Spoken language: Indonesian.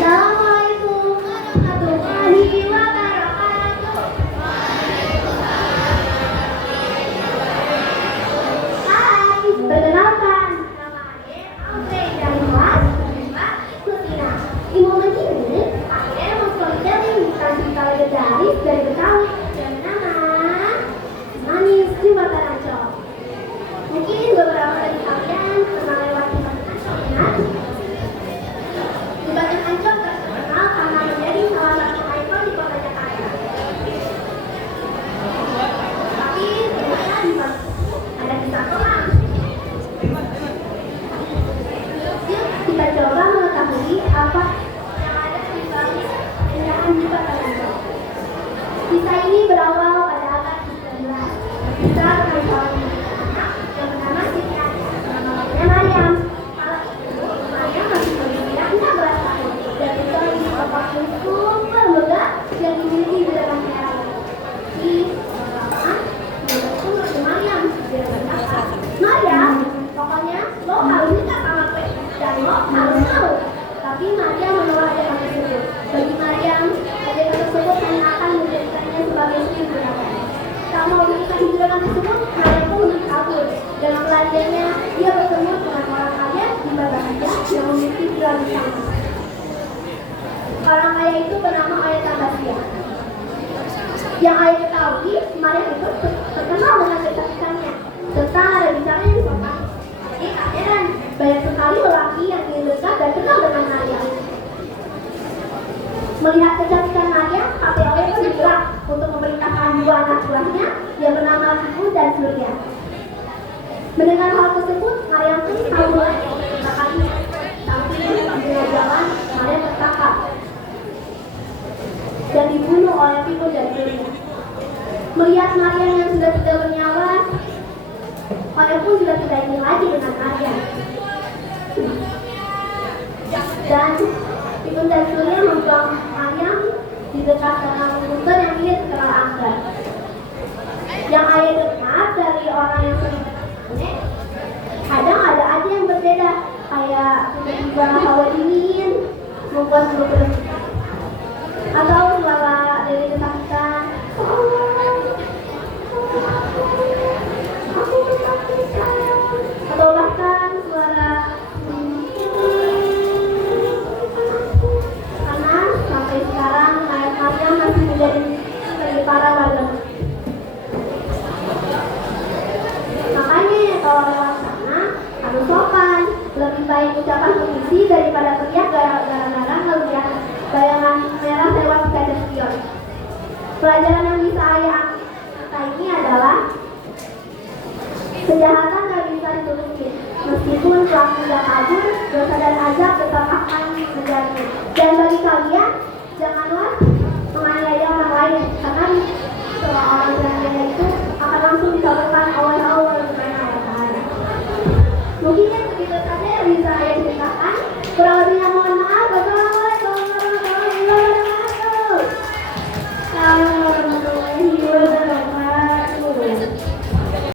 Assalamualaikum warahmatullahi wabarakatuh. Hai, perkenalkan, nama Ade Audrey dari kelas 5 Kutina. Di momen ini, Ade mempelajari tentang legendaris dari Betawi dan nama Manis Jembatan Ancol. Mungkin beberapa dari kalian pernah lewat Jembatan Ancol, kan? Jembatan Ancol terkenal karena menjadi salah satu ikon di kota Jakarta. Tapi ternyata di balik ada kisah kelam. Yuk kita coba mengetahui apa yang ada di balik keindahan Jembatan Ancol. Kisah ini berawal pada abad ke-19. Kisah tentang seorang anak yang bernama Siti Aisyah dan mamanya Maryam. Kala itu Maryam masih berusia 16 tahun dan tinggal di kota yang super megah yang dimiliki bidadari heran. Di lama mereka pun ke Maryam. Dia berkata, Maryam, pokoknya lo harus nikah sama gue dan lo harus tahu. Tapi Maryam menolak ajakan tersebut. Bagi Maryam, ajakan tersebut hanya akan menjadikannya sebagai istri juragan. Tak mau menikah di juragan tersebut, Maryam pun kabur. Dengan pelariannya, dia bertemu dengan orang kaya di Bataviya yang memiliki villa di sana. Orang kaya itu bernama Ayah Tambasia. Yang Ayah ketahui, Maryam itu terkenal dengan kecantikannya serta nada bicaranya yang sopan. Jadi tak heran, banyak sekali lelaki yang ingin dekat dan kenal dengan Maryam. Melihat kecantikan Maryam, hati Ayah pun bergerak untuk memerintahkan dua anak buahnya yang bernama Ibu dan Surya. Mendengar hal tersebut, Maryam pun kabur lagi memerintahkannya. Tapi di tengah jalan, Maryam tertangkap dan dibunuh oleh Ibu dan Surya. Melihat Maryam yang sudah tidak bernyawa, Ayah pun sudah tidak ingin lagi dengan Maryam. Dan Ibu dan Surya membuang Maryam di dekat danau Guntur yang milik terkenal angker. Yang Ayah dengar dari orang yang sering dengannya, kadang ada aja yang berbeda, kayak tiba-tiba hawa dingin membuat bulu berhenti, atau suara dari kesakitan, aku kesakitan, atau bahkan suara karena sampai sekarang mayat Maryam masih menjadi para warga. Makanya kalau lewat sana harus sopan, lebih baik ucapan permisi daripada teriak gara-gara ngelihat bayangan merah lewat kaca spion. Pelajaran yang bisa Ayah ambil ini adalah kejahatan gak bisa diturutin. Meskipun pelaku sudah kabur, dosa dan azab tetap akan menjadi. Dan bagi kalian